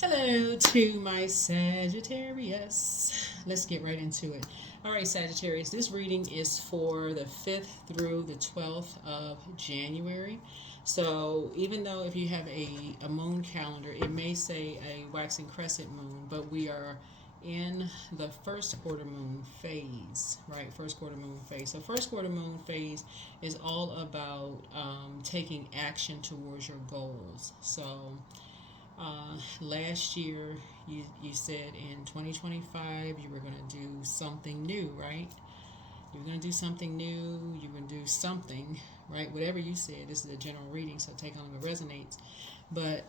Hello to my Sagittarius. Let's get right into it. All right, Sagittarius, this reading is for the 5th through the 12th of January. So, even though if you have a moon calendar, it may say a waxing crescent moon, but we are in the first quarter moon phase, right? First quarter moon phase. So, first quarter moon phase is all about taking action towards your goals. So, last year, you said in 2025 you were going to do something new, right? You were going to do something new, you were going to do something, right? Whatever you said, this is a general reading, so take on if it resonates. But,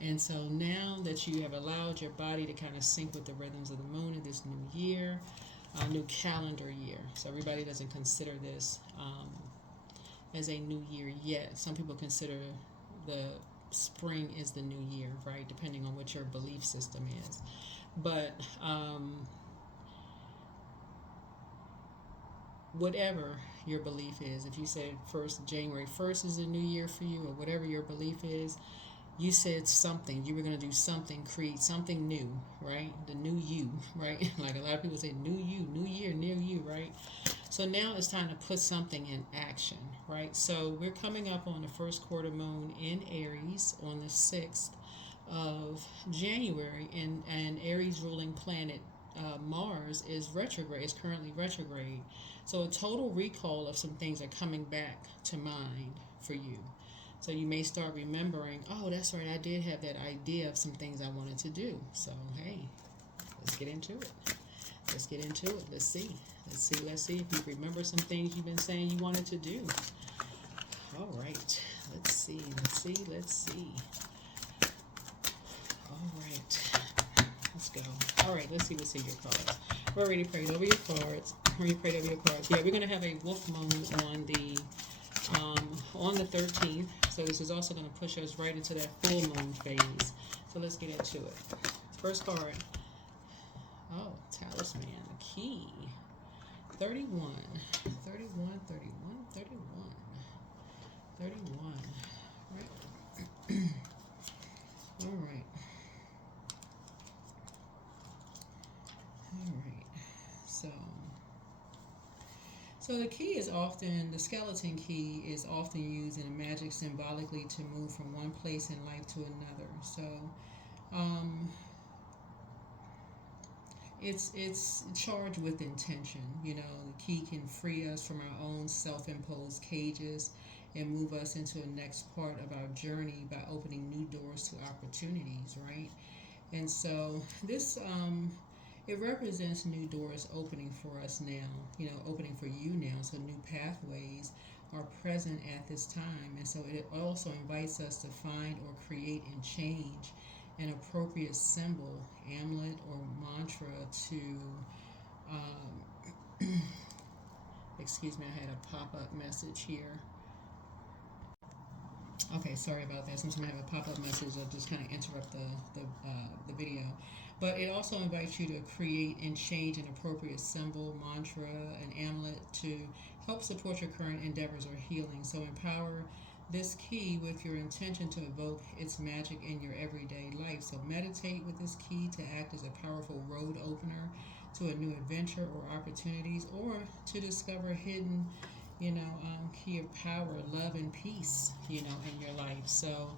and so now that you have allowed your body to kind of sync with the rhythms of the moon in this new year, new calendar year. So everybody doesn't consider this as a new year yet. Some people consider the spring is the new year, right? Depending on what your belief system is. But whatever your belief is, if you said January 1st is a new year for you, or whatever your belief is, you said something. You were going to do something, create something new, right? The new you, right? Like a lot of people say, new you, new year, new you, right? So now it's time to put something in action, right? So we're coming up on the first quarter moon in Aries on the 6th of January, and Aries ruling planet Mars is retrograde, is currently retrograde. So a total recall of some things are coming back to mind for you. So you may start remembering, oh, that's right, I did have that idea of some things I wanted to do. So, hey, let's get into it. Let's get into it. Let's see. Let's see if you remember some things you've been saying you wanted to do. All right. Let's see. Let's see. All right. Let's go. All right. Let's see what's in your cards. We already prayed over your cards. Yeah, we're going to have a wolf moon on the 13th. So this is also going to push us right into that full moon phase. So let's get into it. First card. Oh, talisman, the key. 31. 31. Right. All right. So the key is often, the skeleton key is often used in magic symbolically to move from one place in life to another. So it's charged with intention. You know, the key can free us from our own self-imposed cages and move us into the next part of our journey by opening new doors to opportunities, right? And so this it represents new doors opening for us now, you know, opening for you now. So new pathways are present at this time. And so it also invites us to find or create and change an appropriate symbol, amulet, or mantra to, excuse me, I had a pop-up message here. Okay, sorry about that. Sometimes I have a pop-up message that just kind of interrupt the video. But it also invites you to create and change an appropriate symbol, mantra, an amulet to help support your current endeavors or healing. So empower this key with your intention to evoke its magic in your everyday life. So meditate with this key to act as a powerful road opener to a new adventure or opportunities, or to discover hidden, key of power, love, and peace, in your life. So,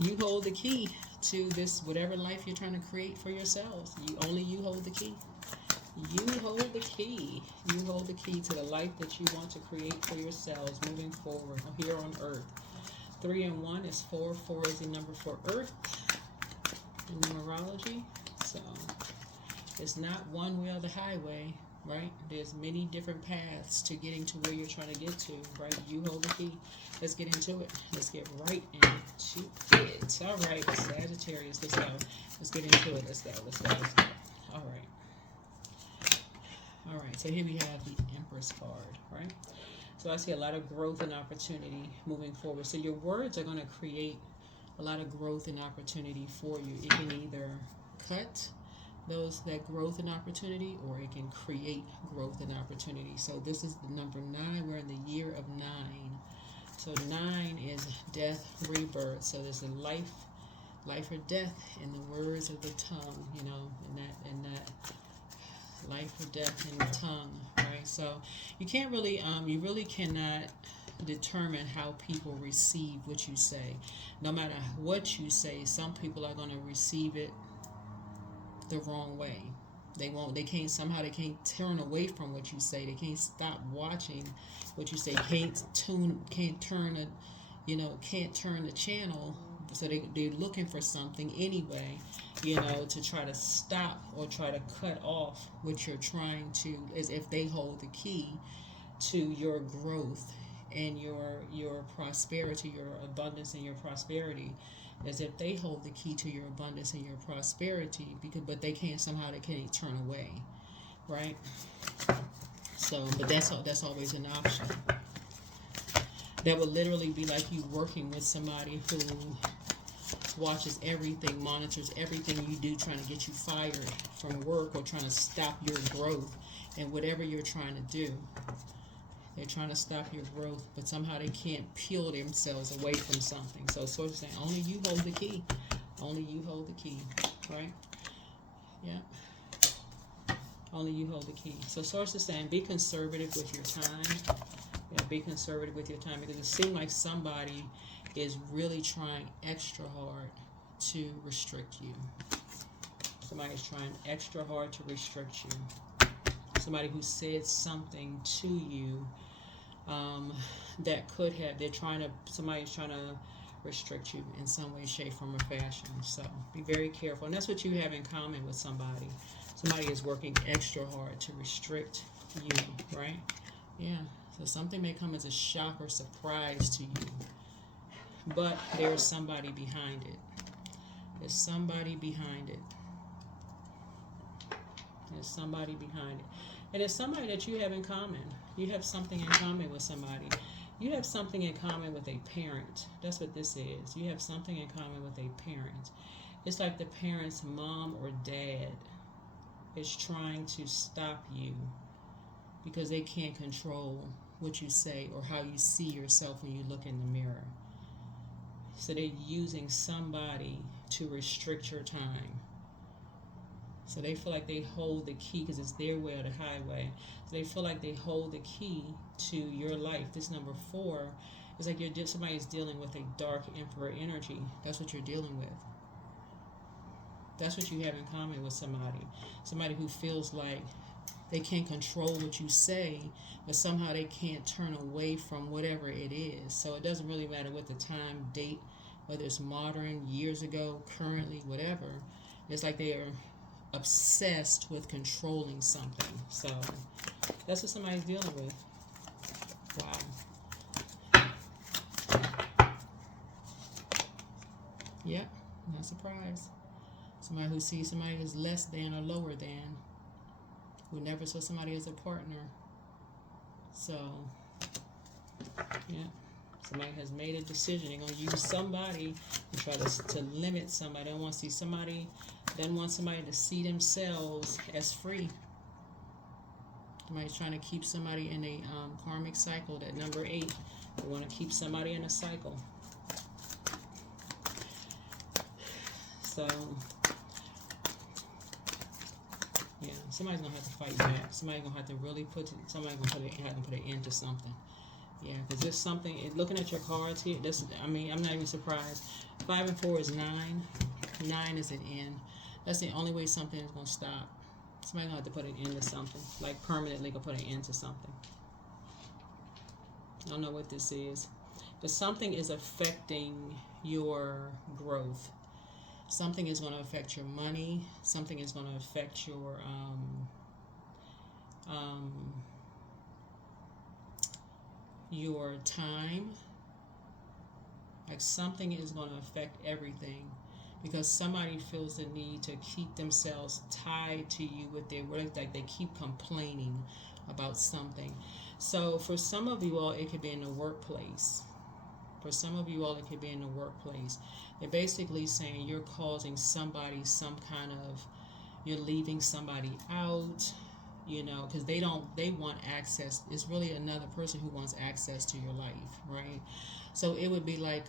you hold the key to this, whatever life you're trying to create for yourselves. You hold the key. You hold the key. You hold the key to the life that you want to create for yourselves moving forward here on Earth. 3 and 1 is 4. 4 is the number for Earth in numerology. So it's not one way or the highway, right? There's many different paths to getting to where you're trying to get to, right? You hold the key. Let's get into it. Let's get right into it. All right, Sagittarius, let's go. Let's get into it. Let's go. All right, so here we have the Empress card, right? So I see a lot of growth and opportunity moving forward. So your words are going to create a lot of growth and opportunity for you. It can either cut that growth and opportunity, or it can create growth and opportunity. So this is the number 9. We're in the year of 9. So 9 is death, rebirth. So there's a life or death in the words of the tongue, you know, and that life or death in the tongue, right? So you can't really, you really cannot determine how people receive what you say. No matter what you say, some people are going to receive it the wrong way. They can't turn away from what you say. They can't stop watching what you say. Can't turn the channel. So they're looking for something anyway, you know, to try to stop or try to cut off what you're trying to, as if they hold the key to your growth and your prosperity, your abundance and your prosperity, as if they hold the key to your abundance and your prosperity, but they can't turn away, right? So, but that's always an option. That would literally be like you working with somebody who watches everything, monitors everything you do, trying to get you fired from work or trying to stop your growth and whatever you're trying to do. They're trying to stop your growth, but somehow they can't peel themselves away from something. So Source is saying, only you hold the key. Only you hold the key, right? Yeah. Only you hold the key. So Source is saying, be conservative with your time. Yeah, be conservative with your time, because it seems like somebody is really trying extra hard to restrict you. Somebody's trying extra hard to restrict you. Somebody who said something to you that could have, somebody's trying to restrict you in some way, shape, form, or fashion. So be very careful. And that's what you have in common with somebody. Somebody is working extra hard to restrict you, right? Yeah. So something may come as a shock or surprise to you. But there's somebody behind it. There's somebody behind it. There's somebody behind it. And it's somebody that you have in common. You have something in common with somebody. You have something in common with a parent. That's what this is. You have something in common with a parent. It's like the parent's mom or dad is trying to stop you because they can't control what you say or how you see yourself when you look in the mirror. So they're using somebody to restrict your time. So they feel like they hold the key because it's their way or the highway. So they feel like they hold the key to your life. This number 4 is like somebody's dealing with a dark emperor energy. That's what you're dealing with. That's what you have in common with somebody. Somebody who feels like they can't control what you say, but somehow they can't turn away from whatever it is. So it doesn't really matter what the time, date, whether it's modern, years ago, currently, whatever. It's like they are obsessed with controlling something. So that's what somebody's dealing with. Wow. Yep, not surprised. Somebody who sees somebody as less than or lower than, who never saw somebody as a partner. So, yeah, somebody has made a decision. They're going to use somebody to try to limit somebody. They don't want to see somebody. They don't want somebody to see themselves as free. Somebody's trying to keep somebody in a karmic cycle. That number 8, they want to keep somebody in a cycle. So, yeah, somebody's gonna have to fight back. Somebody's gonna have to really have to put an end to something. Yeah, because there's something. Looking at your cards here, I'm not even surprised. 5 and 4 is 9. 9 is an end. That's the only way something is gonna stop. Somebody's gonna have to put an end to something, like permanently gonna put an end to something. I don't know what this is, but something is affecting your growth. Something is going to affect your money. Something is going to affect your time. Like something is going to affect everything, because somebody feels the need to keep themselves tied to you with their words. Like they keep complaining about something. So for some of you all, it could be in the workplace. For some of you all, it could be in the workplace. They're basically saying you're causing somebody you're leaving somebody out. you know, because they want access. It's really another person who wants access to your life, right? So it would be like,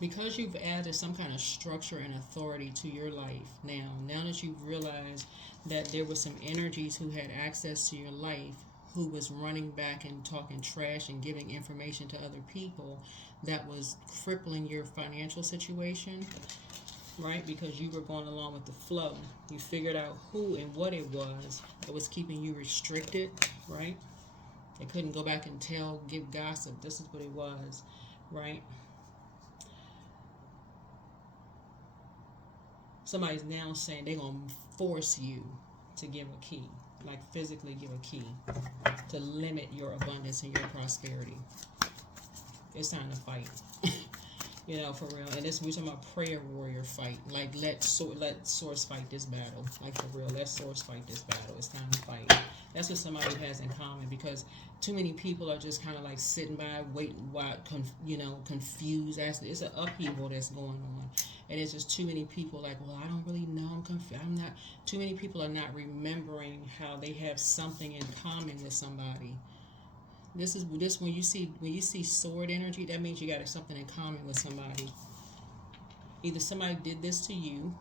because you've added some kind of structure and authority to your life now that you've realized that there were some energies who had access to your life, who was running back and talking trash and giving information to other people that was crippling your financial situation, right? Because you were going along with the flow. You figured out who and what it was that was keeping you restricted, right? They couldn't go back and give gossip. This is what it was, right? Somebody's now saying they're going to force you to give a key, like physically give a key, to limit your abundance and your prosperity. It's time to fight. You know, for real. And this, we're talking about prayer warrior fight. Like, let source fight this battle. Like, for real, let source fight this battle. It's time to fight. That's what somebody has in common, because too many people are just kind of like sitting by, waiting, confused. It's an upheaval that's going on. And it's just too many people like, well, I don't really know. I'm confused. Too many people are not remembering how they have something in common with somebody. This when you see sword energy, that means you got something in common with somebody. Either somebody did this to you,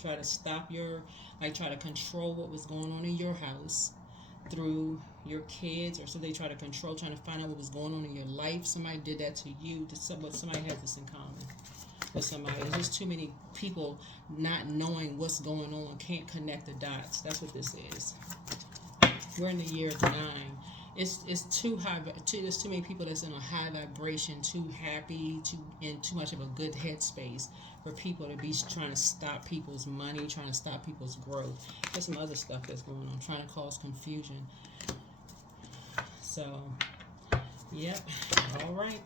try to control what was going on in your house through your kids, or so they try to control, trying to find out what was going on in your life. Somebody did that to you. Somebody has this in common with somebody. There's just too many people not knowing what's going on, can't connect the dots. That's what this is. We're in the year 9. It's too high. There's too many people that's in a high vibration, too happy, in too much of a good headspace for people to be trying to stop people's money, trying to stop people's growth. There's some other stuff that's going on, trying to cause confusion. So, yep. All right.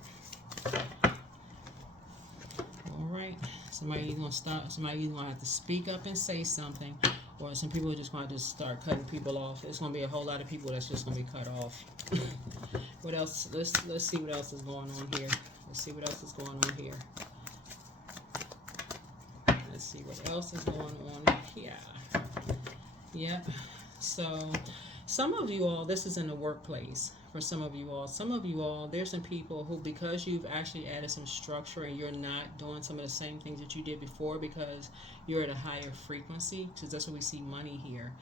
Somebody's gonna have to speak up and say something, or some people are just gonna just start cutting people off. There's gonna be a whole lot of people that's just gonna be cut off. What else? Let's see what else is going on here. Let's see what else is going on here. Let's see what else is going on here. Yep. So, some of you all, this is in the workplace. For some of you all, there's some people who, because you've actually added some structure and you're not doing some of the same things that you did before because you're at a higher frequency, because that's what we see money here.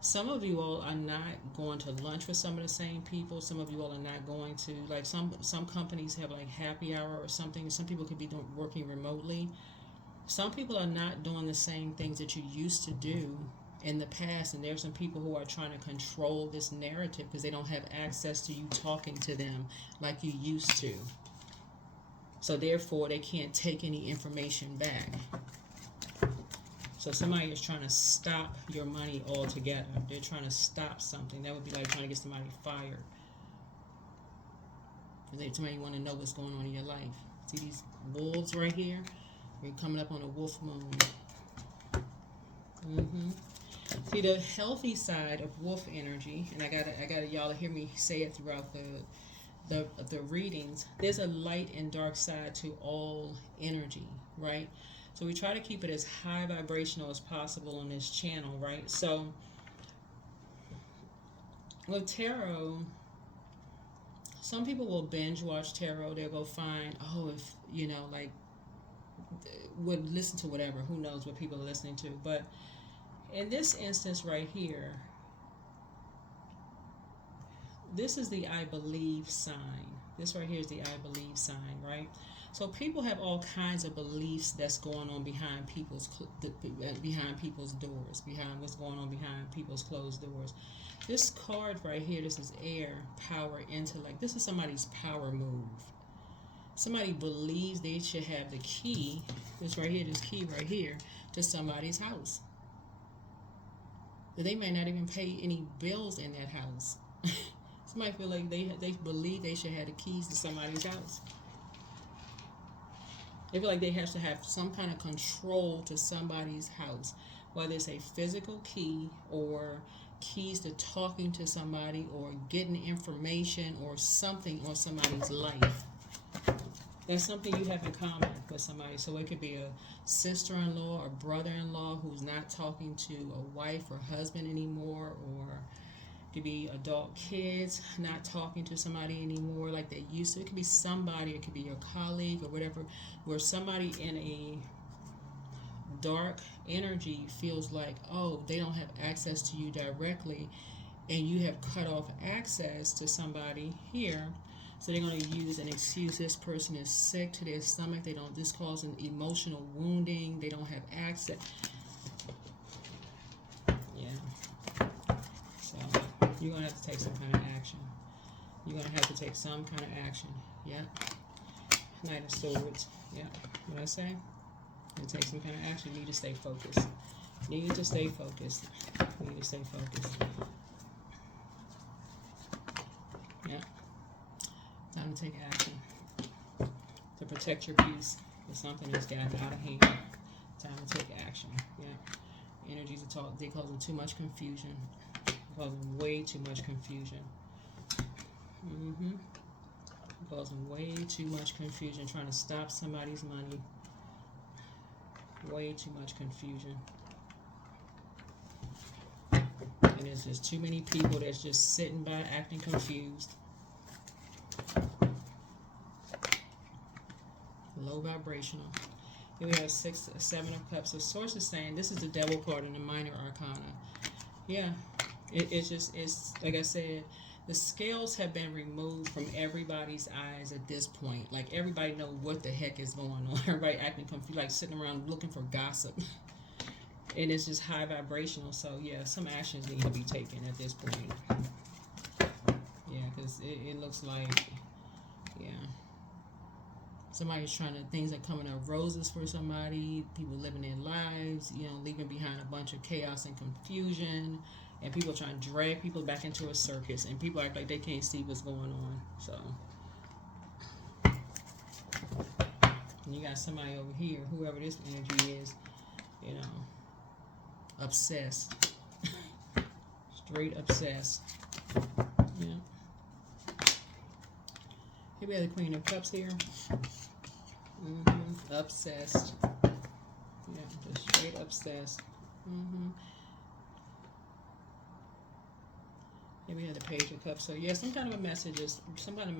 Some of you all are not going to lunch with some of the same people. Some of you all are not going to, like, some companies have like happy hour or something. Some people could be working remotely. Some people are not doing the same things that you used to do in the past, and there's some people who are trying to control this narrative because they don't have access to you talking to them like you used to. So therefore, they can't take any information back. So somebody is trying to stop your money altogether. They're trying to stop something. That would be like trying to get somebody fired. Because somebody want to know what's going on in your life. See these wolves right here? We're coming up on a wolf moon. See, the healthy side of wolf energy, and I got y'all to hear me say it throughout the readings. There's a light and dark side to all energy, right? So we try to keep it as high vibrational as possible on this channel, right? So with tarot, some people will binge watch tarot. They'll go find, would listen to whatever. Who knows what people are listening to, but in this instance right here, this is the I believe sign. This right here is the I believe sign, right? So people have all kinds of beliefs that's going on behind people's doors, behind what's going on behind people's closed doors. This card right here, this is air, power, intellect. This is somebody's power move. Somebody believes they should have the key, this key right here, to somebody's house. They may not even pay any bills in that house. Somebody feel like they believe they should have the keys to somebody's house. They feel like they have to have some kind of control to somebody's house, whether it's a physical key or keys to talking to somebody or getting information or something on somebody's life. There's something you have in common with somebody. So it could be a sister-in-law or brother-in-law who's not talking to a wife or husband anymore, or it could be adult kids not talking to somebody anymore like they used to. It could be somebody, it could be your colleague or whatever, where somebody in a dark energy feels like, oh, they don't have access to you directly, and you have cut off access to somebody here. So they're going to use an excuse. This person is sick to their stomach. They don't, this causes an emotional wounding. They don't have access. Yeah. So you're going to have to take some kind of action. You're going to have to take some kind of action. Yeah. Knight of Swords. Yeah. What I say? And take some kind of action. You need to stay focused. You need to stay focused. You need to stay focused. Yeah. Time to take action. To protect your peace. If something has gotten out of hand. Time to take action. Yeah. Energies are they're causing too much confusion. Causing way too much confusion. Causing way too much confusion. Trying to stop somebody's money. Way too much confusion. And there's just too many people that's just sitting by acting confused. Low vibrational. Here we have 7 of Cups. So Source is saying this is the Devil card in the Minor Arcana. Yeah. It's like I said, the scales have been removed from everybody's eyes at this point. Like, everybody know what the heck is going on. Everybody acting confused, like sitting around looking for gossip. And it's just high vibrational. So, yeah, some actions need to be taken at this point. Yeah, because it looks like, yeah, somebody's trying to, things are coming up roses for somebody. People living their lives, you know, leaving behind a bunch of chaos and confusion. And people trying to drag people back into a circus. And people act like they can't see what's going on. So, and you got somebody over here, whoever this energy is, you know, obsessed. Straight obsessed. You know. Here we have the Queen of Cups here. Obsessed. Yeah, just straight obsessed. Here we have the Page of Cups. So yeah, some kind of message is coming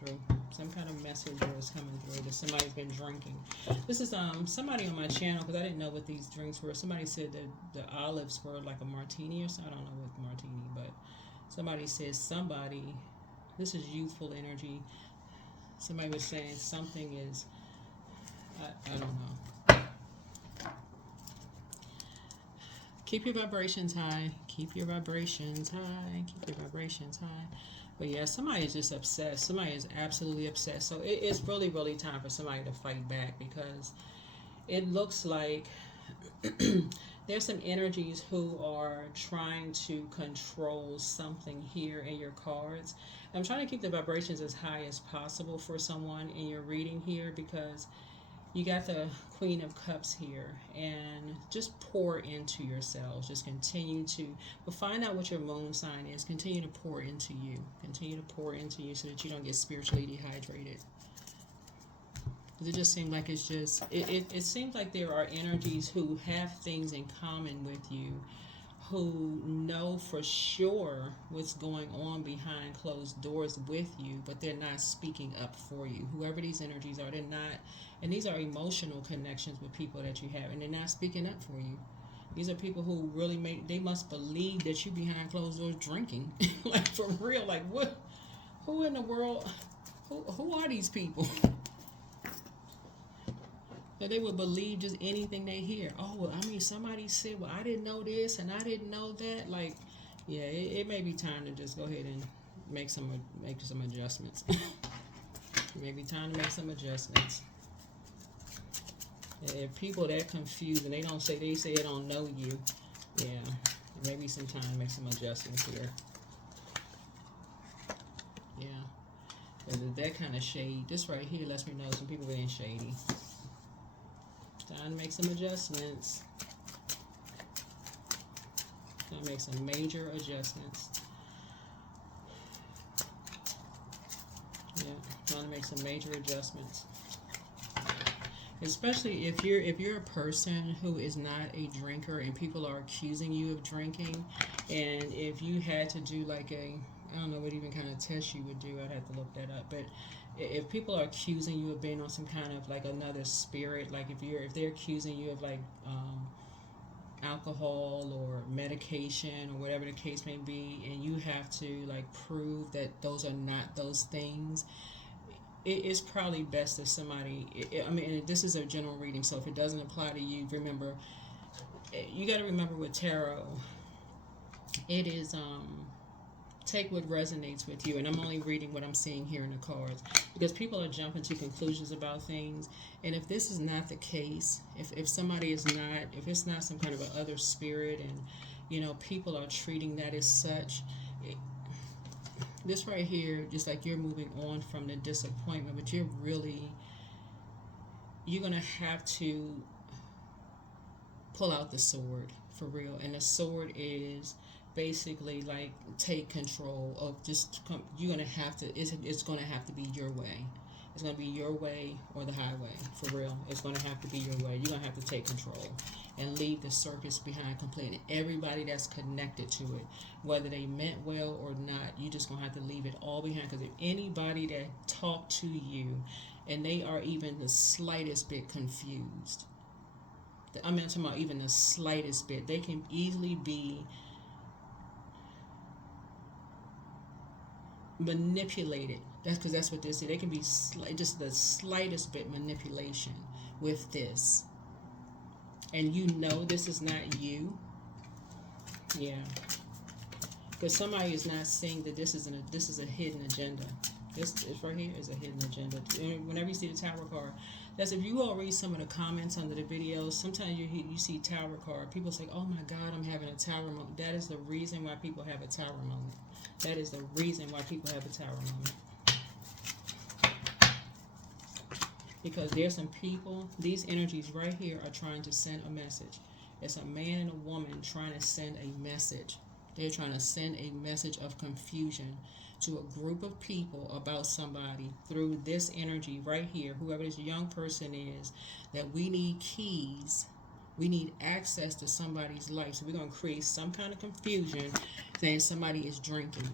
through. Some kind of message is coming through that somebody's been drinking. This is somebody on my channel, because I didn't know what these drinks were. Somebody said that the olives were like a martini or something. I don't know what martini, but somebody says somebody. This is youthful energy. Somebody was saying something is. I don't know. Keep your vibrations high. Keep your vibrations high. Keep your vibrations high. But yeah, somebody is just obsessed. Somebody is absolutely obsessed. So it's really, really time for somebody to fight back, because it looks like there's some energies who are trying to control something here in your cards. I'm trying to keep the vibrations as high as possible for someone in your reading here, because you got the Queen of Cups here, and just pour into yourselves. Just continue to, but find out what your moon sign is. Continue to pour into you. Continue to pour into you so that you don't get spiritually dehydrated. It just seems like it's just, it seems like there are energies who have things in common with you, who know for sure what's going on behind closed doors with you, but they're not speaking up for you. Whoever these energies are, they're not, and these are emotional connections with people that you have, and they're not speaking up for you. These are people who really they must believe that you behind closed doors drinking. Like, for real, like, what, who in the world, who are these people? That they would believe just anything they hear. Oh, well, I mean, somebody said, well, I didn't know this and I didn't know that. Like, yeah, it may be time to just go ahead and make some adjustments. It may be time to make some adjustments. If people that confused and they say they don't know you, yeah, maybe some time to make some adjustments here. Yeah, because that kind of shade, this right here lets me know some people being shady. Time to make some adjustments. Time to make some major adjustments. Yeah, time to make some major adjustments. Especially if you're a person who is not a drinker and people are accusing you of drinking, and if you had to do like I don't know what even kind of test you would do, I'd have to look that up, but if people are accusing you of being on some kind of like another spirit, like if they're accusing you of like alcohol or medication or whatever the case may be, and you have to like prove that those are not those things, it is probably best if somebody, I mean, this is a general reading, so if it doesn't apply to you, remember, you got to remember with tarot, it is, take what resonates with you, and I'm only reading what I'm seeing here in the cards, because people are jumping to conclusions about things, and if this is not the case, if somebody is not, if it's not some kind of a other spirit, and, you know, people are treating that as such, this right here, just like you're moving on from the disappointment, but you're going to have to pull out the sword for real. And the sword is basically like take control of you're going to have to, it's going to have to be your way. It's going to be your way or the highway, for real. It's going to have to be your way. You're going to have to take control and leave the circus behind completely. Everybody that's connected to it, whether they meant well or not, you just going to have to leave it all behind. Because if anybody that talked to you and they are even the slightest bit confused, I mean, I'm talking about even the slightest bit, they can easily be manipulated. That's because that's what this is. They can be just the slightest bit manipulation with this, and you know this is not you. Yeah, because somebody is not seeing that this is a hidden agenda. This right here is a hidden agenda. And whenever you see the Tower card, that's, if you all read some of the comments under the videos, sometimes you see Tower card. People say, "Oh my God, I'm having a Tower moment." That is the reason why people have a Tower moment. That is the reason why people have a Tower moment. Because there's some people, these energies right here are trying to send a message. It's a man and a woman trying to send a message. They're trying to send a message of confusion to a group of people about somebody through this energy right here, whoever this young person is, that we need keys. We need access to somebody's life. So we're going to create some kind of confusion saying somebody is drinking.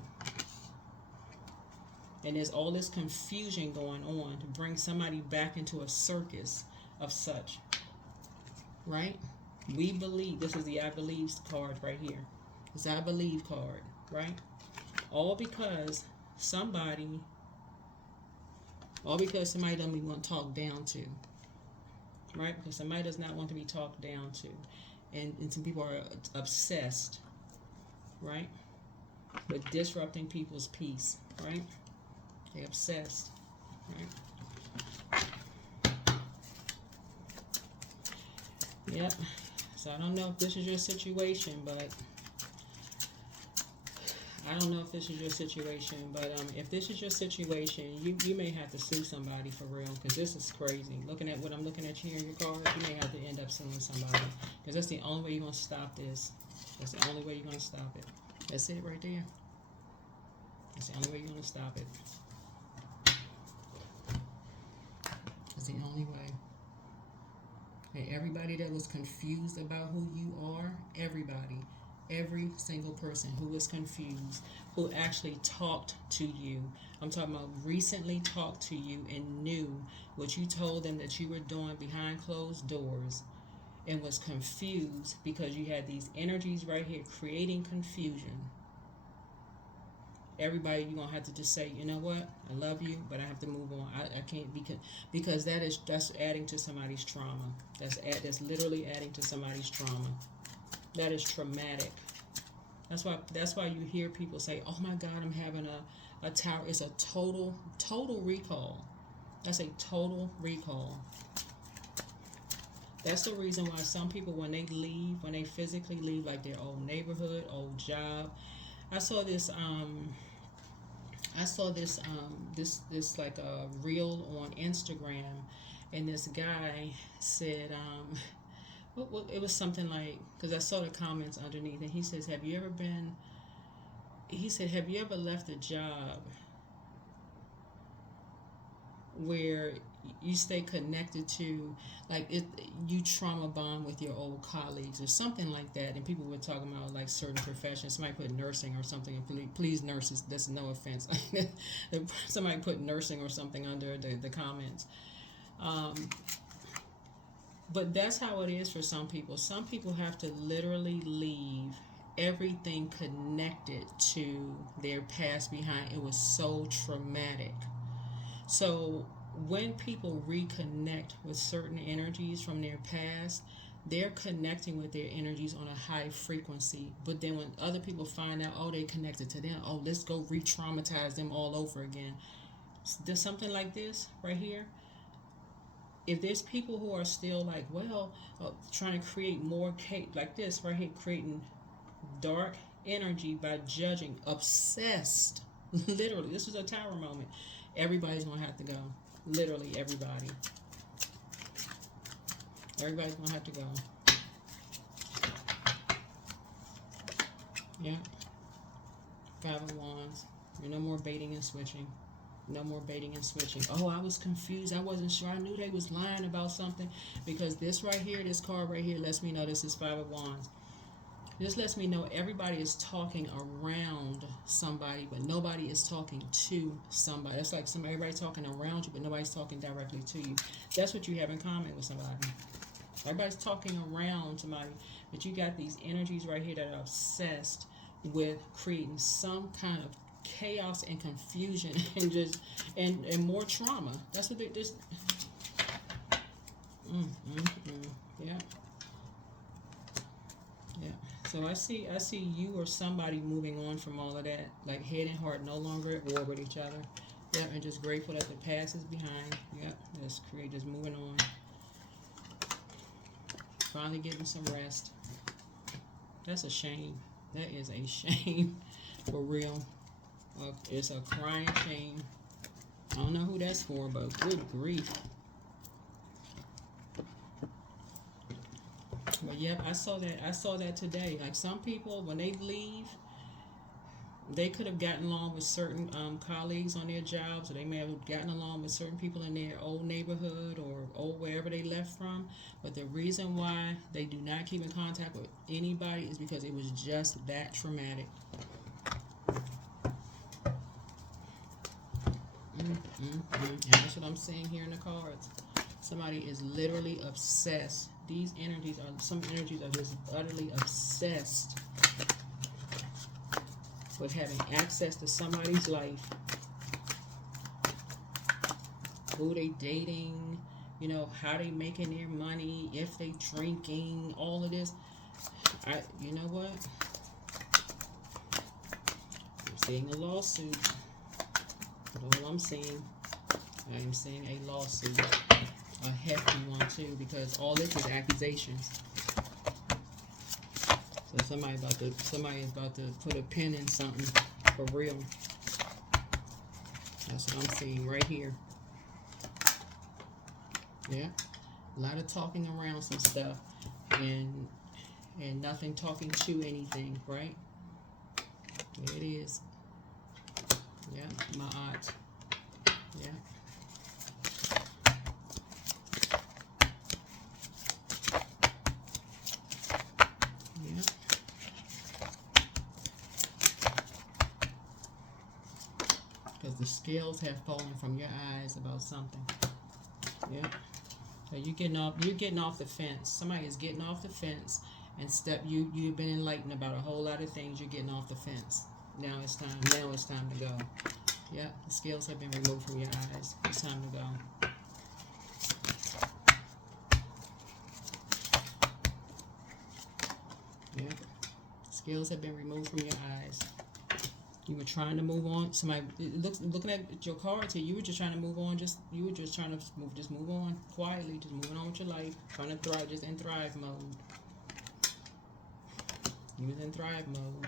And there's all this confusion going on to bring somebody back into a circus of such. Right? We believe. This is the I believe card right here. It's I believe card. Right? All because somebody doesn't want to talk down to. Right? Because somebody does not want to be talked down to. And some people are obsessed. Right? With disrupting people's peace. Right? They're obsessed, right? Yep. So I don't know if this is your situation, but if this is your situation, you may have to sue somebody for real, because this is crazy. Looking at what I'm looking at here in your card, you may have to end up suing somebody, because that's the only way you're going to stop this. That's the only way you're going to stop it. That's it right there. That's the only way you're going to stop it. That's the only way. And everybody that was confused about who you are, every single person who was confused, who actually talked to you, I'm talking about recently talked to you and knew what you told them that you were doing behind closed doors, and was confused because you had these energies right here creating confusion. Everybody, you're going to have to just say, you know what, I love you, but I have to move on. I can't, because that's adding to somebody's trauma. That's literally adding to somebody's trauma. That is traumatic. That's why you hear people say, oh my God, I'm having a tower. It's a total recall. That's a total recall. That's the reason why some people, when they physically leave, like their old neighborhood, old job. I saw this this like a reel on Instagram, and this guy said, it was something like, because I saw the comments underneath, and he says, have you ever left a job where you stay connected to, like, you trauma bond with your old colleagues or something like that. And people were talking about like certain professions. Somebody put nursing or something. Please nurses, that's no offense. Somebody put nursing or something under the comments. But that's how it is for some people. Some people have to literally leave everything connected to their past behind. It was so traumatic. So when people reconnect with certain energies from their past, they're connecting with their energies on a high frequency. But then when other people find out, oh, they connected to them, oh, let's go re-traumatize them all over again. There's something like this right here. If there's people who are still like, well, trying to create more like this right here, creating dark energy by judging, obsessed, literally, this is a tower moment. Everybody's going to have to go. Literally everybody. Everybody's going to have to go. Yeah. Five of Wands. No more baiting and switching. No more baiting and switching. Oh, I was confused. I wasn't sure. I knew they was lying about something. Because this right here, this card right here lets me know this is Five of Wands. This lets me know everybody is talking around somebody, but nobody is talking to somebody. It's like everybody talking around you, but nobody's talking directly to you. That's what you have in common with somebody. Everybody's talking around somebody, but you got these energies right here that are obsessed with creating some kind of chaos and confusion and just and more trauma. That's what they just. Yeah. Yeah. So I see you or somebody moving on from all of that, like head and heart no longer at war with each other. Yep, and just grateful that the past is behind. Yep, just moving on. Finally getting some rest. That's a shame. That is a shame, for real. It's a crying shame. I don't know who that's for, but good grief. But yep, I saw that today. Like some people, when they leave, they could have gotten along with certain colleagues on their jobs, or they may have gotten along with certain people in their old neighborhood or old wherever they left from. But the reason why they do not keep in contact with anybody is because it was just that traumatic. And that's what I'm seeing here in the cards. Somebody is literally obsessed. Some energies are just utterly obsessed with having access to somebody's life. Who they dating, how they making their money, if they drinking, all of this. You know what? I'm seeing a lawsuit. That's all I'm seeing. I am seeing a lawsuit. A hefty one too, because all this is accusations. So somebody is about to put a pin in something for real. That's what I'm seeing right here. Yeah, a lot of talking around some stuff, and nothing talking to anything, right? There it is. Yeah, my odds. Yeah. Because the scales have fallen from your eyes about something. Yeah. So you're getting off the fence. Somebody is getting off the fence and you've been enlightened about a whole lot of things. You're getting off the fence. Now it's time to go. Yeah, the scales have been removed from your eyes. It's time to go. Yeah. Scales have been removed from your eyes. You were trying to move on. Somebody looking at your cards here. You were just trying to move on. You were just trying to move on quietly. Just moving on with your life. Trying to thrive. Just in thrive mode. You was in thrive mode.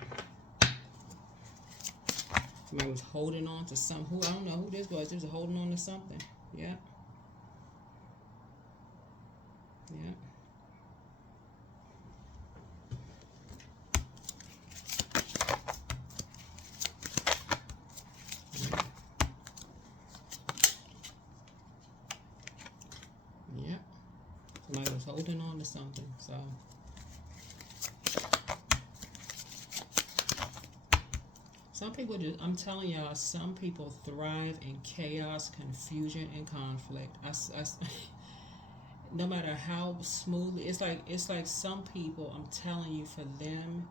Somebody was holding on to I don't know who this was. They was holding on to something. Yeah. Yeah. Some people just, I'm telling y'all, some people thrive in chaos, confusion, and conflict. No matter how smoothly, it's like some people, I'm telling you, for them,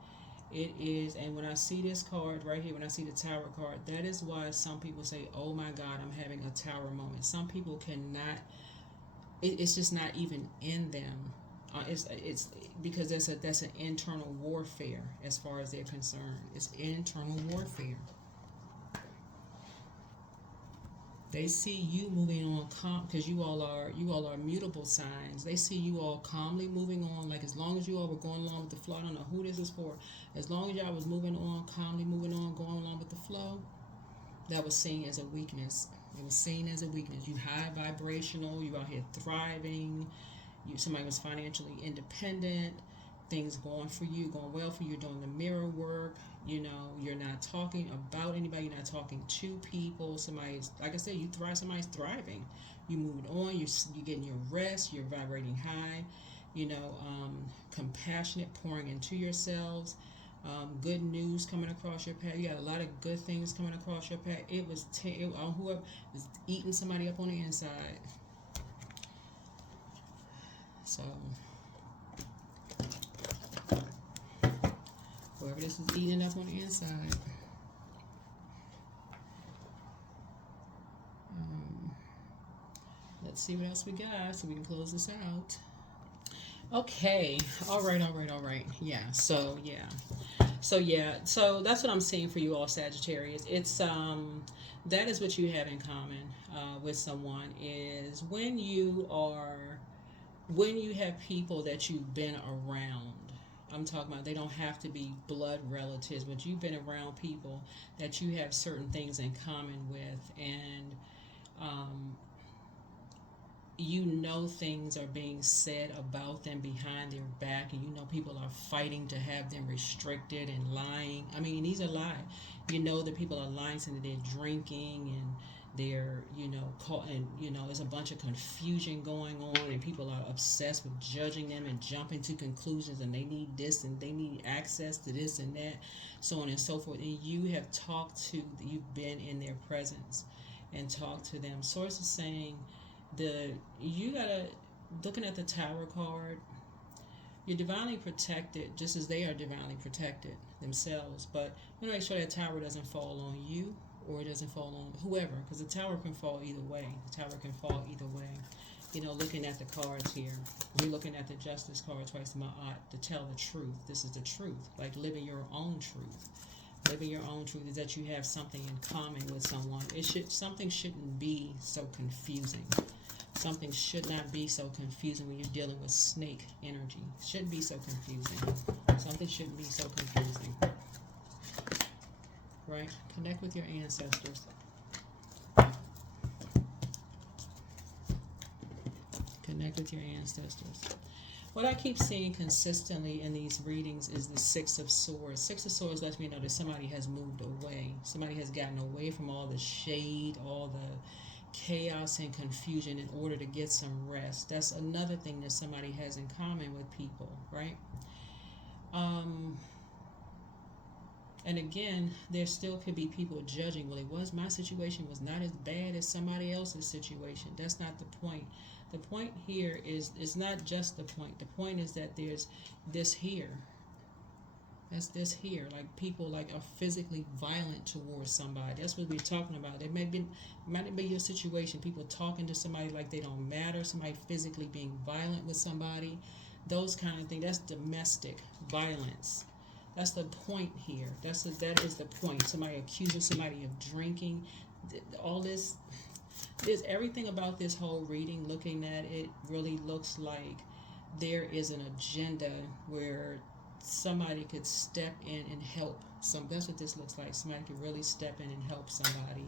it is. And when I see this card right here, when I see the Tower card, that is why some people say, "Oh my God, I'm having a Tower moment." Some people cannot. It's just not even in them. It's because that's an internal warfare as far as they're concerned. It's internal warfare. They see you moving on because you all are mutable signs. They see you all calmly moving on, like as long as you all were going along with the flow. I don't know who this is for. As long as y'all was moving on, calmly moving on, going along with the flow, that was seen as a weakness. It was seen as a weakness. You high vibrational. You out here thriving. Somebody was financially independent, things going for you, going well for you, doing the mirror work. You're not talking about anybody, you're not talking to people. Somebody's, like I said, you thrive, somebody's thriving. You moving on, you're getting your rest, you're vibrating high, compassionate, pouring into yourselves. Good news coming across your path. You got a lot of good things coming across your path. It was whoever was eating somebody up on the inside. So, whoever this is eating up on the inside. Let's see what else we got so we can close this out. Okay. All right. Yeah. So that's what I'm seeing for you all, Sagittarius. It's that is what you have in common with someone is when you have people that you've been around. I'm talking about, they don't have to be blood relatives, but you've been around people that you have certain things in common with, and things are being said about them behind their back, and people are fighting to have them restricted and lying. I mean, these are lies. That people are lying, saying that they're drinking and they're caught, and there's a bunch of confusion going on, and people are obsessed with judging them and jumping to conclusions, and they need this and they need access to this and that, so on and so forth. And you've been in their presence and talked to them. Source is saying looking at the Tower card, you're divinely protected, just as they are divinely protected themselves. But make sure that tower doesn't fall on you, or it doesn't fall on whoever, because the tower can fall either way. Looking at the cards here, we're looking at the Justice card twice, Ma'at, to tell the truth. This is the truth, like living your own truth. Living your own truth is that you have something in common with someone. Something shouldn't be so confusing. Something should not be so confusing when you're dealing with snake energy. It shouldn't be so confusing. Something shouldn't be so confusing. Right? Connect with your ancestors. Connect with your ancestors. What I keep seeing consistently in these readings is the Six of Swords. Six of Swords lets me know that somebody has moved away. Somebody has gotten away from all the shade, all the chaos and confusion in order to get some rest. That's another thing that somebody has in common with people, right? And again, there still could be people judging. Well, my situation was not as bad as somebody else's situation. That's not the point. The point here is not just the point. The point is that there's this here. That's this here. Like people are physically violent towards somebody. That's what we're talking about. It might be your situation. People talking to somebody like they don't matter. Somebody physically being violent with somebody. Those kind of things. That's domestic violence. That's the point here. That is the point. Somebody accusing somebody of drinking. All this. There's everything about this whole reading. Looking at it, really looks like there is an agenda where somebody could step in and help. That's what this looks like. Somebody could really step in and help somebody.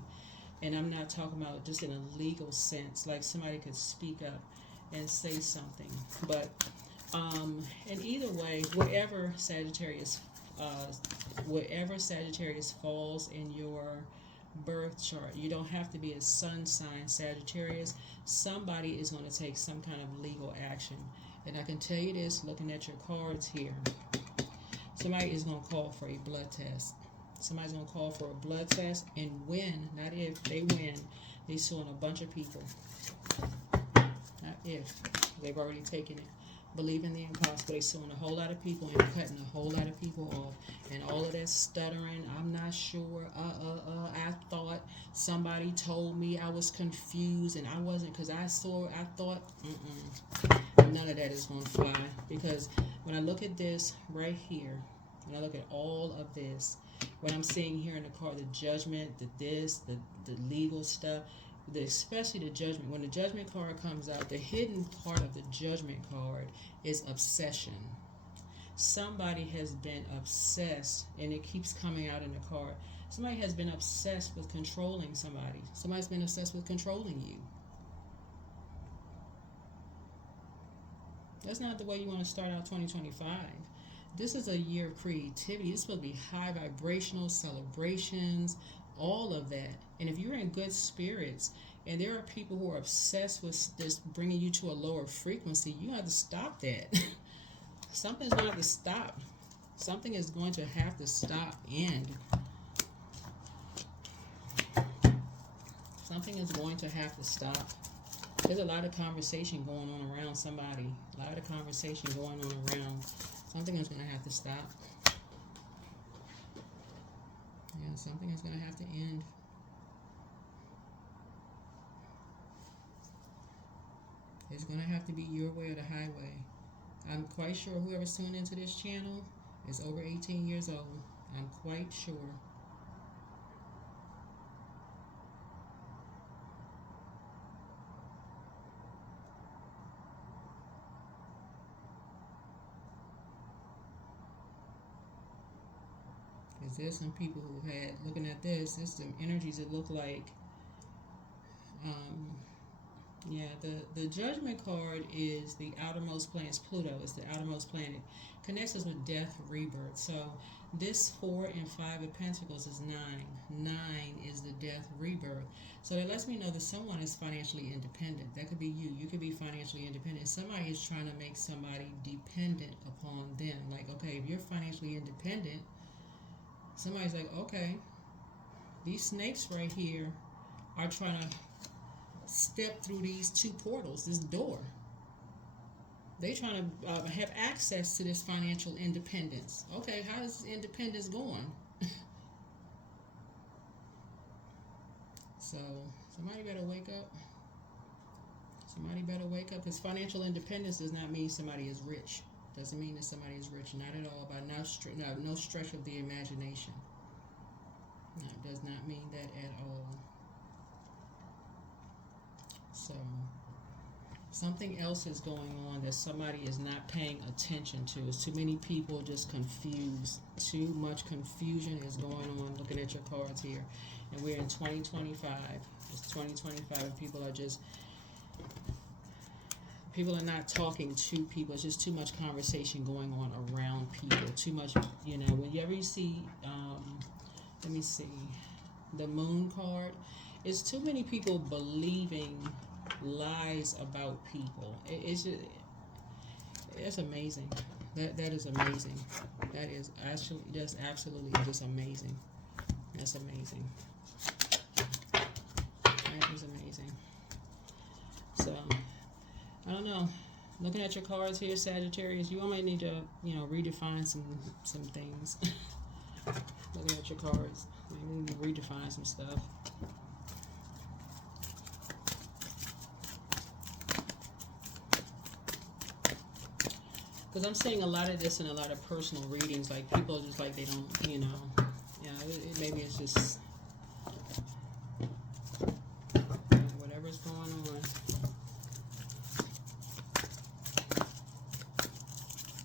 And I'm not talking about just in a legal sense. Like somebody could speak up and say something. But and either way, wherever Sagittarius falls in your birth chart, you don't have to be a sun sign Sagittarius. Somebody is going to take some kind of legal action. And I can tell you this, looking at your cards here, somebody is going to call for a blood test. Somebody's going to call for a blood test and win. Not if. They win. They suing a bunch of people. Not if. They've already taken it. Believe in the impossible. They suing a whole lot of people and cutting a whole lot of people off. And all of that stuttering, I'm not sure, I thought, somebody told me, I was confused, and I wasn't, because I thought, none of that is going to fly. Because when I look at this right here, when I look at all of this, what I'm seeing here in the card, the judgment, the legal stuff, especially the judgment. When the judgment card comes out, the hidden part of the judgment card is obsession. Somebody has been obsessed, and it keeps coming out in the card. Somebody has been obsessed with controlling somebody. Somebody's been obsessed with controlling you. That's not the way you want to start out 2025. This is a year of creativity. It's supposed to be high vibrational celebrations, all of that. And if you're in good spirits, and there are people who are obsessed with this bringing you to a lower frequency, you have to stop that. Something's going to have to stop. Something is going to have to stop, and something is going to have to stop. There's a lot of conversation going on around somebody. A lot of conversation going on around. Something is going to have to stop. Yeah, something is going to have to end. It's going to have to be your way or the highway. I'm quite sure whoever's tuned into this channel is over 18 years old. I'm quite sure. Because there's some people who had, looking at this, there's some energies that look like, yeah, the judgment card is the outermost planet. It's Pluto. It's the outermost planet. Connects us with death, rebirth. So this 4 and 5 of Pentacles is 9. 9 is the death, rebirth. So that lets me know that someone is financially independent. That could be you. You could be financially independent. Somebody is trying to make somebody dependent upon them. Like, okay, if you're financially independent, somebody's like, okay, these snakes right here are trying to step through these two portals, this door. They trying to have access to this financial independence. Okay, how is independence going? So somebody better wake up. Somebody better wake up. Because financial independence does not mean somebody is rich. Doesn't mean that somebody is rich. Not at all. By no stretch of the imagination. No, it does not mean that at all. So something else is going on that somebody is not paying attention to. It's too many people just confused. Too much confusion is going on. Looking at your cards here. And we're in 2025. It's 2025 and people are not talking to people. It's just too much conversation going on around people. Too much, whenever you see, let me see, the moon card, it's too many people believing lies about people. It's amazing. That is amazing. That is actually just absolutely just amazing. That's amazing. That is amazing. So I don't know. Looking at your cards here, Sagittarius, you might need to, redefine some things. Looking at your cards, you need to redefine some stuff. Because I'm seeing a lot of this in a lot of personal readings. Like people are just like they don't, maybe it's just whatever's going on.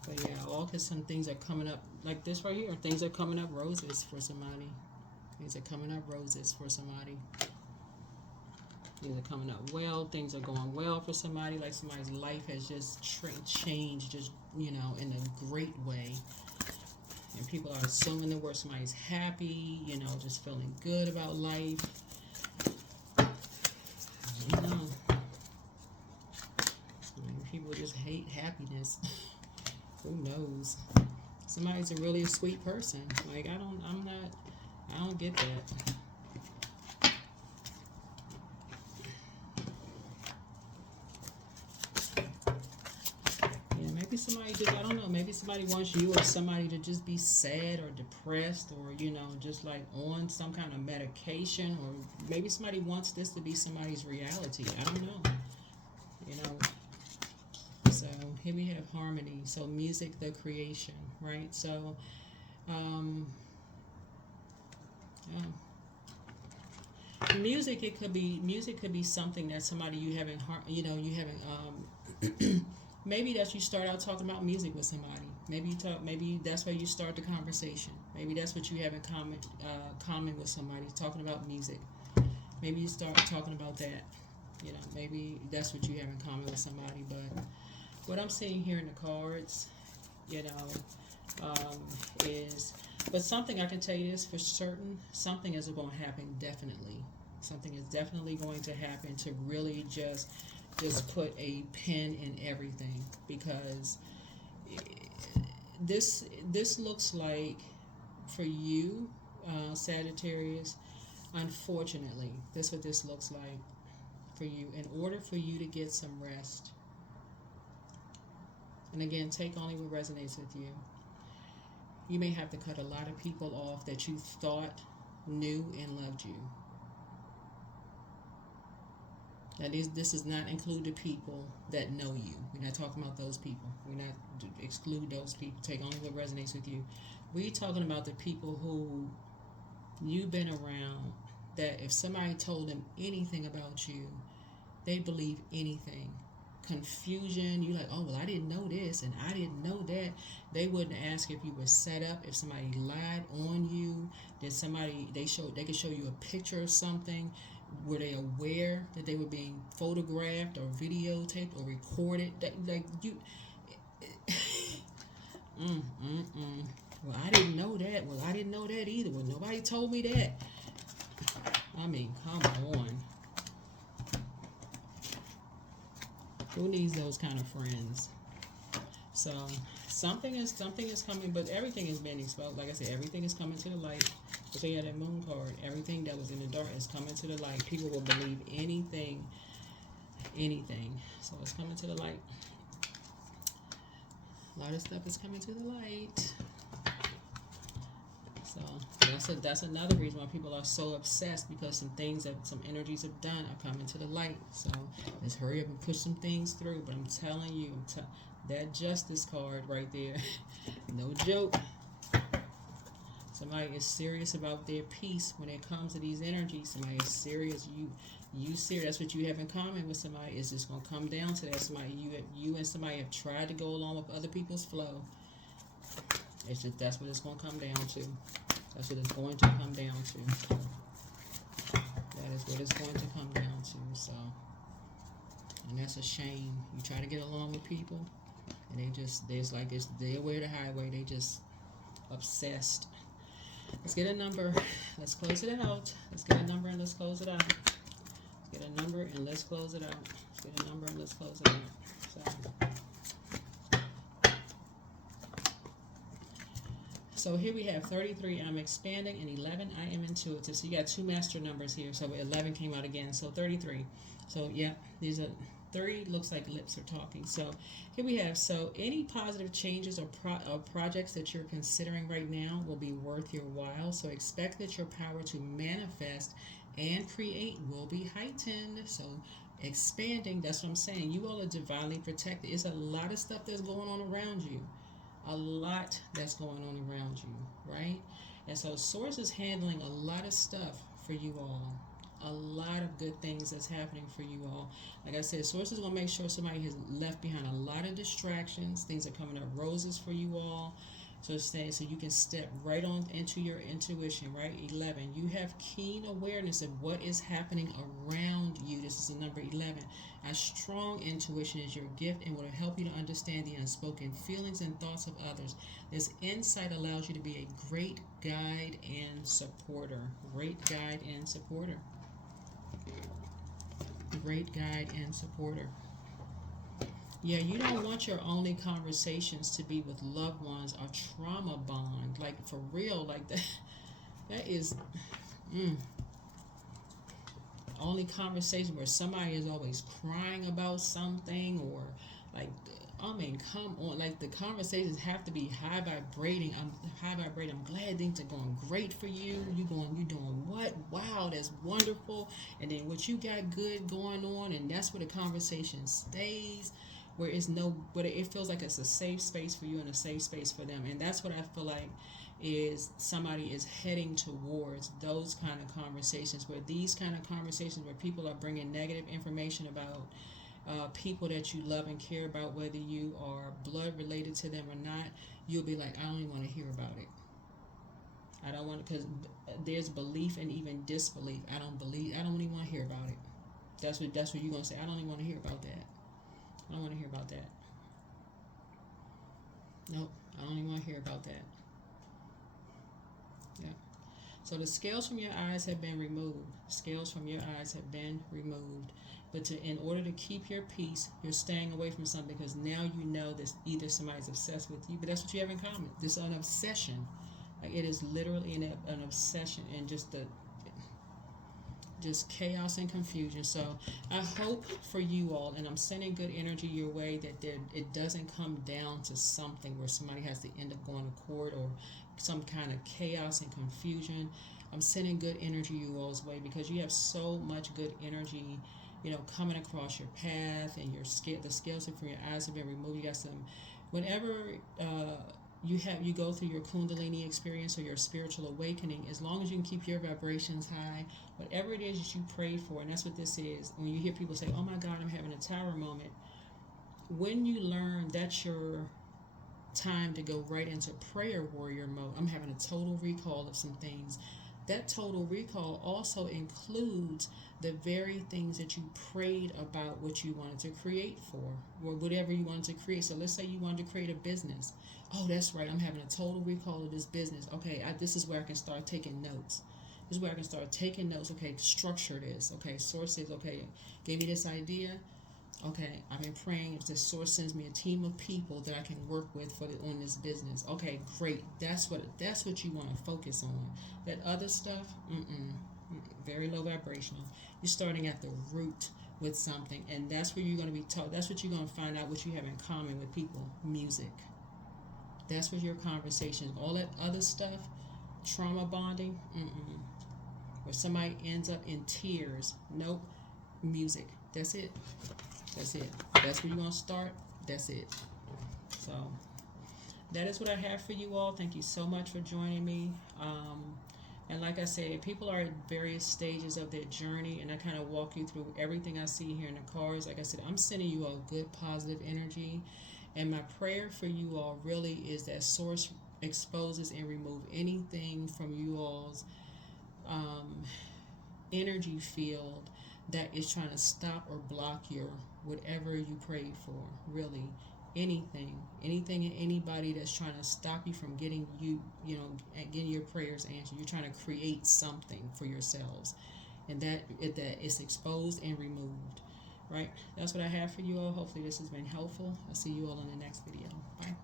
But yeah, all because some things are coming up like this right here. Things are coming up roses for somebody. Things are coming up roses for somebody. Things are coming up well. Things are going well for somebody. Like somebody's life has just changed, just, in a great way. And people are assuming the worst. Somebody's happy, just feeling good about life. People just hate happiness. Who knows? Somebody's really a sweet person. Like, I'm not, I don't get that. Maybe somebody just, I don't know, maybe somebody wants you or somebody to just be sad or depressed, or, you know, just like on some kind of medication, or maybe somebody wants this to be somebody's reality. I don't know. You know, so here we have harmony. So music, the creation, right? So, music, it could be, music could be something that somebody you haven't, you know, you haven't, maybe that you start out talking about music with somebody. Maybe you talk. Maybe that's where you start the conversation. Maybe that's what you have in common with somebody, talking about music. Maybe you start talking about that. You know, maybe that's what you have in common with somebody. But what I'm seeing here in the cards, you know, is, but something I can tell you this for certain: something is going to happen. Definitely, something is definitely going to happen to really just put a pin in everything, because this looks like for you, Sagittarius, unfortunately, this is what this looks like for you. In order for you to get some rest, and again, take only what resonates with you, you may have to cut a lot of people off that you thought knew and loved you. That is, this does not include the people that know you. We're not talking about those people. We're not exclude those people. Take only what resonates with you. We're talking about the people who you've been around, that if somebody told them anything about you, they believe anything. Confusion, you like, oh well, I didn't know this and I didn't know that. They wouldn't ask if you were set up, if somebody lied on you, did somebody they could show you a picture of something. Were they aware that they were being photographed or videotaped or recorded? That, like you, well, I didn't know that. Well, I didn't know that either. Well, nobody told me that. I mean, come on. Who needs those kind of friends? So something is coming, but everything is being exposed. Like I said, everything is coming to the light. So you had that moon card. Everything that was in the dark is coming to the light. People will believe anything. So it's coming to the light. A lot of stuff is coming to the light. So that's another reason why people are so obsessed, because some things that some energies have done are coming to the light. So let's hurry up and push some things through. But I'm telling you, that Justice card right there, no joke. Somebody is serious about their peace when it comes to these energies. Somebody is serious. You serious. That's what you have in common with somebody. It's just gonna come down to that. Somebody you and somebody have tried to go along with other people's flow. It's just, that's what it's gonna come down to. That's what it's going to come down to. That is what it's going to come down to. So, and that's a shame. You try to get along with people, and they aware the highway. They just obsessed. Let's get a number. Let's close it out. Let's get a number and let's close it out. Let's get a number and let's close it out. Let's get a number and let's close it out. So here we have 33, I'm expanding, and 11, I am intuitive. So you got two master numbers here. So 11 came out again. So 33. So yeah, these are 3 looks like lips are talking. So here we have, so any positive changes or projects that you're considering right now will be worth your while. So expect that your power to manifest and create will be heightened. So expanding, that's what I'm saying. You all are divinely protected. It's a lot of stuff that's going on around you. A lot that's going on around you, right? And so Source is handling a lot of stuff for you all. A lot of good things that's happening for you all. Like I said, Source is going to make sure somebody has left behind a lot of distractions. Things are coming up roses for you all. So you can step right on into your intuition, right? 11, you have keen awareness of what is happening around you. This is the number 11. A strong intuition is your gift and will help you to understand the unspoken feelings and thoughts of others. This insight allows you to be a great guide and supporter. Great guide and supporter. Great guide and supporter. Yeah, you don't want your only conversations to be with loved ones or trauma bond. Like, for real, like that. That is only conversation where somebody is always crying about something, or like, I mean, come on, like the conversations have to be high vibrating. I'm high vibrating. I'm glad things are going great for you. You doing what? Wow, that's wonderful. And then what you got good going on, and that's where the conversation stays. Where it's no, but it feels like it's a safe space for you and a safe space for them, and that's what I feel like is somebody is heading towards, those kind of conversations, where these kind of conversations where people are bringing negative information about people that you love and care about, whether you are blood related to them or not. You'll be like, I don't even want to hear about it. I don't want to, because there's belief and even disbelief. I don't believe. I don't even want to hear about it. That's what you're gonna say. I don't even want to hear about that. I don't want to hear about that. Nope. I don't even want to hear about that. Yeah. So the scales from your eyes have been removed. Scales from your eyes have been removed. But in order to keep your peace, you're staying away from something, because now you know that either somebody's obsessed with you, but that's what you have in common. This is an obsession. Like, it is literally an obsession, and just chaos and confusion. So I hope for you all, and I'm sending good energy your way, that it doesn't come down to something where somebody has to end up going to court, or some kind of chaos and confusion. I'm sending good energy you all's way, because you have so much good energy, coming across your path, and the scales from your eyes have been removed. You got some, whenever you go through your kundalini experience or your spiritual awakening, as long as you can keep your vibrations high, whatever it is that you prayed for, and that's what this is. When you hear people say, oh my God, I'm having a tower moment, when you learn that's your time to go right into prayer warrior mode, I'm having a total recall of some things. That total recall also includes the very things that you prayed about, what you wanted to create for, or whatever you wanted to create. So let's say you wanted to create a business. Oh, that's right, I'm having a total recall of this business. Okay, this is where I can start taking notes. This is where I can start taking notes. Okay, structure this. Okay, sources. Okay, gave me this idea. Okay, I've been praying if the source sends me a team of people that I can work with on this business. Okay, great. That's what you want to focus on. That other stuff, very low vibrational. You're starting at the root with something, and that's where you're going to be taught. That's what you're going to find out, what you have in common with people. Music. That's what your conversation. All that other stuff, trauma bonding, where somebody ends up in tears. Nope. Music. That's it. That's it. That's where you're going to start. That's it. So that is what I have for you all. Thank you so much for joining me. And like I said, people are at various stages of their journey, and I kind of walk you through everything I see here in the cards. Like I said, I'm sending you all good, positive energy. And my prayer for you all really is that Source exposes and remove anything from you all's energy field that is trying to stop or block your whatever you prayed for. Really, anything and anybody that's trying to stop you from getting getting your prayers answered. You're trying to create something for yourselves, and that is exposed and removed. Right? That's what I have for you all. Hopefully this has been helpful. I'll see you all in the next video. Bye.